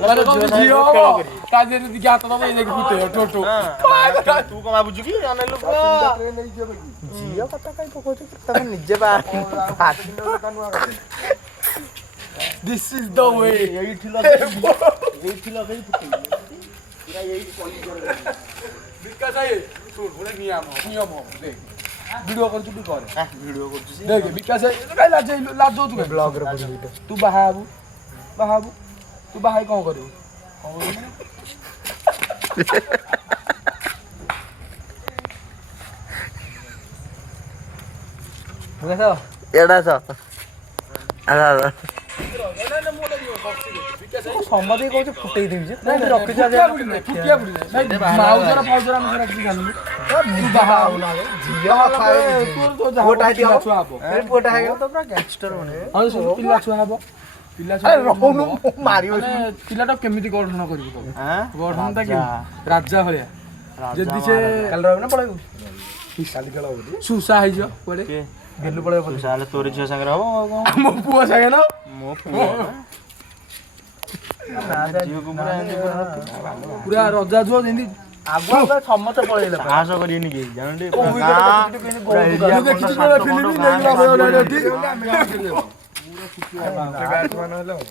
ମାନେ ଝିଅ ତା ଦେହରେ ଟିକେ ହାତ ଦବ ଏଇ ଫୁଟେ ଟୋଟୋ ତୁ କଣ ଭାବୁଛୁ କି ଅନେଇଲୁ ଝିଅ କଥା କାଇଁ ପକଉଛୁ ତମେ ନିଜେ ବା This is the way ଏଇଠି ଲଗେଇ ଫୁଟେଇ ପୁରା ଏଇଠି ପଲି ବିକାଶ ଭାଇ ଶୁଣ ଗୋଟେ ନିୟମ ଦେଖ ଭିଡିଓ କରୁଛୁ ତୁ କରେ ଭିଡିଓ କରୁଛୁ ଦେଖ ବିକାଶ ଭାଇ କାଇଁ ଲାଜଉଛୁ ବ୍ଲଗ ରେ ପଡିବି ତୁ ବାହା ହବୁ ତୁ ବାହା ହେଇ କଣ କରିବୁ ଏଡା ସ ସମତେ କହୁଛି ଫୁଟେଇ ଦେବି ଯେ ରଖିଛି ମାଉଜର ଫାଉଜର ଆମେ ରଖିଛି ଜାଣିଲୁ ବାହା ହବୁ ନା ପୁଅଟା ହେଇଥିବ ଛୁଆ ହବ ପୁଅଟା ହେଇଗଲା ତ ପୁରା ଗ୍ୟାଙ୍ଗଷ୍ଟର ବନେ ପିଲା ଛୁଆ ହବ ମାରିବ ପିଲାଟା କେମିତି ଗଠନ କରିବୁ ତୁ ଗଠନଟା କେମିତି ରାଜା ଭଳିଆ ଯଦି ସେ କାଲି ରହିବୁ ନା ପଳେଇବୁ କାଲି ଖେଳ ହବ ସୁସା ହେଇଯିବ କୁଆଡେ ଗେଲୁ ପଳେଇବ ତାହେଲେ ତୋର ଝିଅ ସାଙ୍ଗରେ ହବ ଆଉ କଣ ମୋ ପୁଅ ସାଙ୍ଗେ ନା ମୋ ପୁଅ ଝିଅକୁ ପୁରା ରଜା ଝୁଅ ଯେମିତି ଆଗୁଆ ସମସ୍ତେ ପଳେଇଲେ ସାହସ କରିବେନି କେହି ଜାଣନ୍ତି ଦେଖିଛୁ